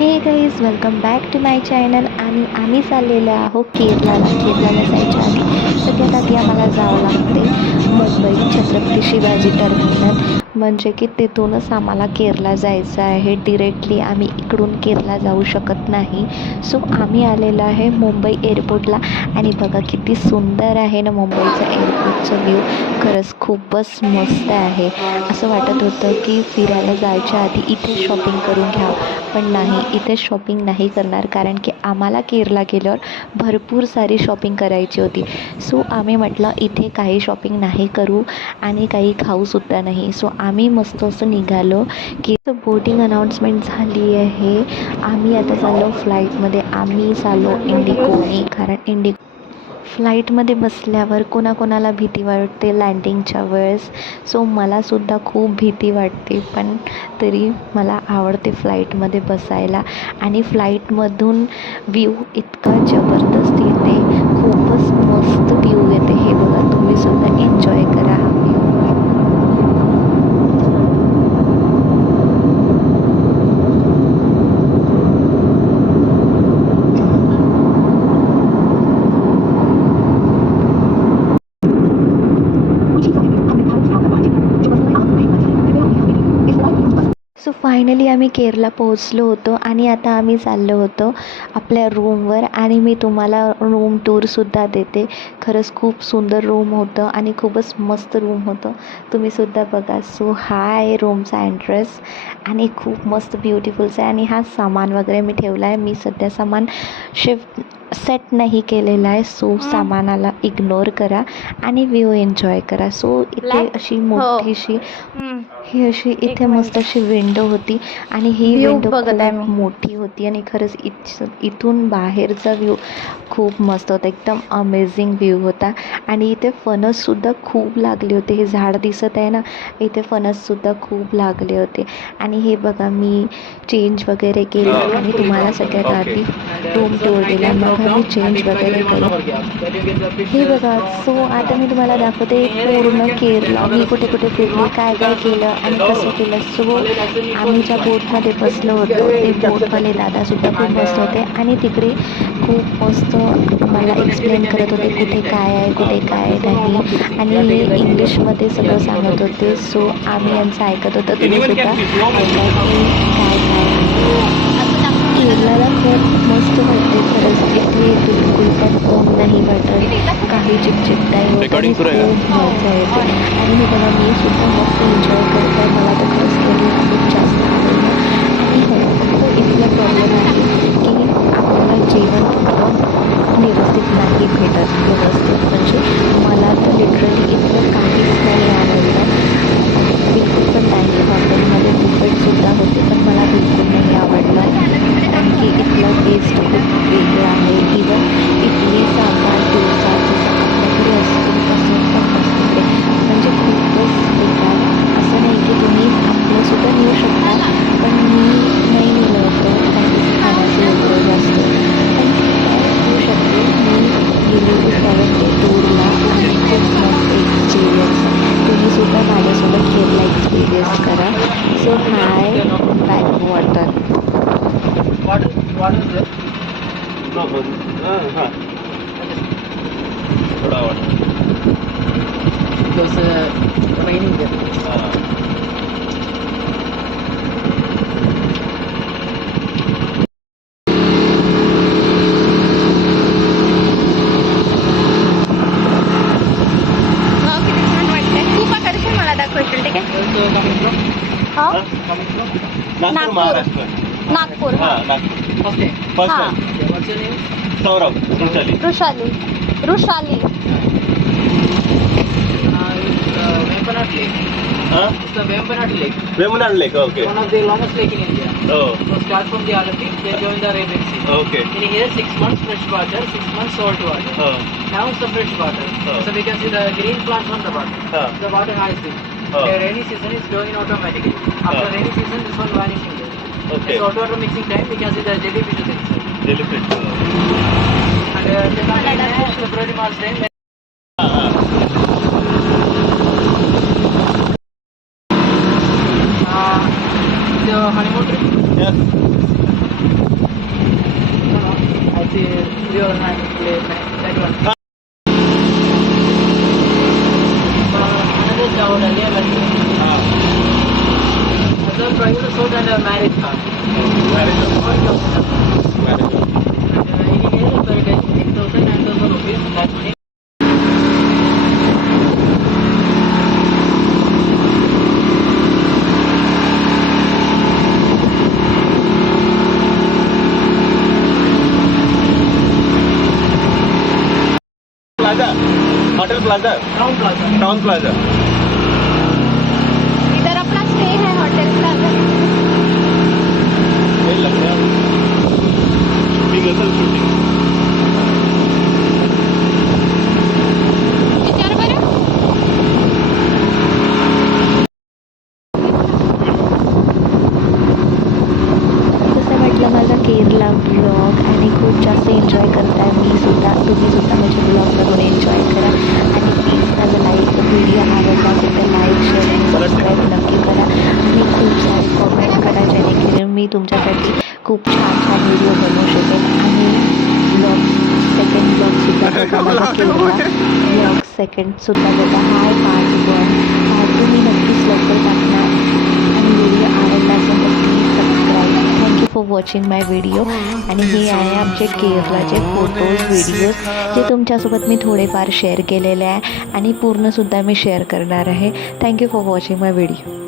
हे guys welcome back to my channel आणि आम्ही चाललेलो आहोत केरलाला केरलाला जायच्या आधी. सगळ्यात आधी आम्हाला जावं लागते मुंबई छत्रपती शिवाजी टर्मिनल म्हणजे की तिथूनच आम्हाला केरला जायचं आहे. डिरेक्टली आम्ही इकडून केरला जाऊ शकत नाही. सो आम्ही आलेलो आहे मुंबई एअरपोर्टला आणि बघा किती सुंदर आहे ना मुंबईचं एअरपोर्टचं व्ह्यू खरंच खूपच मस्त आहे. असं वाटत होतं की फिरायला जायच्या आधी इथे शॉपिंग करून घ्या पण नाही इथे शॉपिंग नाही करणार. कारण की आम्हाला केरला गेल्यावर भरपूर सारी शॉपिंग करायची होती. सो आम्ही म्हटलं इथे काही शॉपिंग नाही करू आणि काही खाऊसुद्धा नाही. सो आम्ही मस्त असं निघालो की बोटिंग अनाउन्समेंट झाली आहे. आम्ही आता चाललो फ्लाईटमध्ये आम्ही चाललो इंडिकोनी कारण इंडिको फ्लाईटमध्ये बसल्यावर कोणाकोणाला भीती वाटते? लँडिंगच्या वेळेस. सो मलासुद्धा खूप भीती वाटते. पण तरी मला आवडते फ्लाईटमध्ये बसायला. आणि फ्लाईटमधून व्ह्यू इतका जबरदस्त येते खूपच मस्त व्ह्यू येते हे बघा तुम्हीसुद्धा एन्जॉय करा हा व्ह्यू सो फायनली आम्ही केरला पोहोचलो होतो आणि आता आम्ही चाललो होतो आपल्या रूमवर आणि मी तुम्हाला रूम टूरसुद्धा देते. खरंच खूप सुंदर रूम होतं आणि खूपच मस्त रूम होतं. तुम्हीसुद्धा बघा. सो हा आहे रूमचा ॲड्रेस आणि खूप मस्त ब्युटिफुलचा आहे. आणि हा सामान वगैरे मी ठेवला आहे मी सध्या सामान शिफ्ट सेट नाही केलेला आहे. सो सामानाला इग्नोर करा आणि व्ह्यू एन्जॉय करा. सो इथे? अशी मोठीशी हम्म. ही अशी इथे मस्त अशी विंडो होती आणि ही विंडो. मोठी होती आणि खरंच इथ इथून बाहेरचा व्ह्यू खूप मस्त होता. एकदम अमेझिंग व्ह्यू होता. आणि इथे फणससुद्धा खूप लागले होते. हे झाड दिसत आहे ना इथे फणससुद्धा खूप लागले होते. आणि हे बघा मी चेंज वगैरे केलं आणि तुम्हाला सगळ्यात आधी रूम टूर दिला मग आम्ही चेंज वगैरे केलं हे बघा सो आता मी तुम्हाला दाखवते पूर्ण केरला मी कुठे कुठे फिरले काय काय केलं आणि कसं केलं. सो आम्ही ज्या बोटमध्ये बसलो होतो ते बोटवाले दादासुद्धा खूप मस्त होते. आणि तिकडे खूप मस्त मला एक्सप्लेन करत होते कुठे काय आहे कुठे काय नाही. आणि इंग्लिशमध्ये सगळं सांगत होते. सो आम्ही यांचं ऐकत होतो. तुम्हीसुद्धा काय काय केरलाला खूप मस्त वाटते खरंच इथे बिलकुल पण ऊन नाही वाटत काही चिकचिक नाही होत आणि Recording सुरू आहे खूप मजा येते. आणि हे बघा मी सुद्धा मस्त एन्जॉय करते. मला तर खरंच केरला खूप जास्त आवडलं आणि हो फक्त इथला प्रॉब्लेम आहे की आपल्याला जेवण फक्त व्यवस्थित नाही भेटत व्यवस्थित म्हणजे मला तर लिटरली इथलं काहीच नाही आवडलं बिलकुल पण नाही हॉटेलमध्ये बुफेटसुद्धा होते पण मला बिलकुल नाही आवडलं कारण की इथलं टेस्ट खूप वेगळं आहे इवन इडली सांबार डोसा जसं आपल्याकडे असतो तसं पण नसतं ते म्हणजे खूपच बेकार असं नाही की तुम्ही आपलंसुद्धा नेऊ शकता पण मी नाही नेलं होतं कारण की खाण्याचं वगैरे जास्त पण ठीक आहे होऊ शकते मी गेले होते सेवन डे टूरला आणि खूप मस्त एक्सपिरियन्स तुम्हीसुद्धा माझ्यासोबत केरला एक्सपिरियन्स करा. सो हाय बॅक वॉटर थोडा हा? Coming from? नागपूर नागपूर. महाराष्ट्र नागपूर हा नागपूर Okay. फर्स्ट हा. Time Okay, what's your name? Saurabh Ruchali Rishali Rishali Uh, it's uh, Vembanad Lake. हा It's the Vembanad Lake. Vembanad lake okay One of the longest lake in India. हो So start from the Arabic, then join the Arabian Sea. Okay In here, six months fresh water, six months salt water. हो Now it's the fresh water. Oh. So we can see the green plants on the water. हा The water has been. The rainy season is growing automatically. After Ah. rainy season, this one vanishing. Okay. It's auto-water mixing time because the jellyfish is inside. jellyfish. And uh, the February, March time. Uh, I see. Your hand. That one. Other private sold and a marriage car. Marriage All thousand. Marriage And uh, in here, per day, six thousand nine thousand rupees. That money. Plaza hotel plaza Crown Plaza. Town plaza इधर अपना stay है hotel plaza shooting असेल shooting कसं वाटलं माझा Kerala blog आणि खूप जास्त एन्जॉय करताय मी सुद्धा तुम्ही सुद्धा माझ्या ब्लॉगमधून एन्जॉय करा आणि प्लीज माझा लाईक व्हिडिओ आवडला तर लाईक शेअर सबस्क्राईब नक्की करा आणि खूप सारे कॉमेंट करा जेणेकरून मी तुमच्यासाठी खूप छान छान व्हिडिओ बनवू शकेन. आणि ब्लॉग सेकंड ब्लॉगसुद्धा बघा ब्लॉग सेकंडसुद्धा बघा. Hi part one part two मी नक्कीच लवकर टाकणार आणि व्हिडिओ आवडला तर please subscribe thank you for watching my video आणि हे आहे आमचे केरलाचे फोटोज व्हिडिओज जे तुमच्यासोबत मी थोडेफार शेअर केलेले आहे. आणि पूर्णसुद्धा मी शेअर करणार आहे. Thank you for watching my video